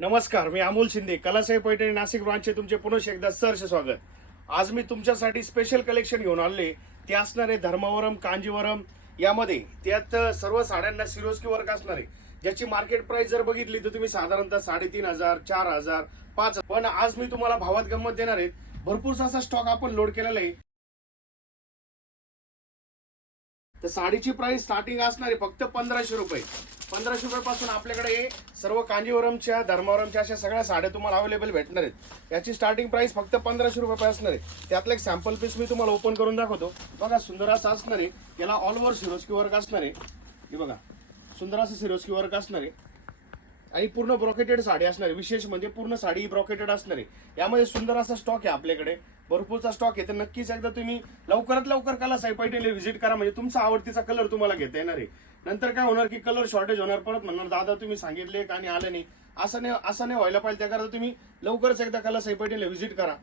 नमस्कार, मी अमोल शिंदे, कलासाई पैठणी नाशिक ब्रांचचे तुमचे पुन्हा एकदा सहर्ष स्वागत. आज मी तुमच्यासाठी स्पेशल कलेक्शन घेऊन आले. ते असणार आहे धर्मावरम, कांजीवरम यामध्ये. त्यात सर्व साड्यांना सिरोस्की वर्क असणार आहे, ज्याची मार्केट प्राइस जर बघितली तर तुम्ही साधारणतः 3,500, 4,000, 5,000. पण आज मी तुम्हाला भावात गंमत देणार आहे. भरपूर असा स्टॉक आपण लोड केलेला आहे. तर साडीची प्राइस स्टार्टिंग असणार आहे फक्त 1,500 रुपये. 1,500 रुपयापासून आपल्याकडे हे सर्व कांजीवरमच्या, धर्मावरमच्या अशा सगळ्या साड्या तुम्हाला अवेलेबल भेटणार आहेत. याची स्टार्टिंग प्राइस फक्त 1,500 रुपये असणार आहे. त्यातलं एक सॅम्पल पीस मी तुम्हाला ओपन करून दाखवतो. बघा, सुंदर असं असणार आहे. याला ऑल ओव्हर सिरोस्की वर्क असणार आहे. हे बघा, सुंदर असं सिरोस्की वर्क असणार आहे आणि पूर्ण ब्रॉकेटेड साडी असणार आहे. विशेष म्हणजे पूर्ण साडी ब्रॉकेटेड असणार आहे. यामध्ये सुंदर असा स्टॉक आहे आपल्याकडे, भरपूरचा स्टॉक आहे. तर नक्कीच एकदा तुम्ही लवकरात लवकर कलासाई पैठणीला व्हिजिट करा, म्हणजे तुमचा आवडतीचा कलर तुम्हाला घेता येणार आहे. नंतर काय होणार की कलर शॉर्टेज होणार, परत म्हणणार दादा तुम्ही सांगितले आणि आले नाही. असं नाही व्हायला पाहिजे. त्याकरता तुम्ही लवकरच एकदा कलासाई पैठणीला व्हिजिट करा.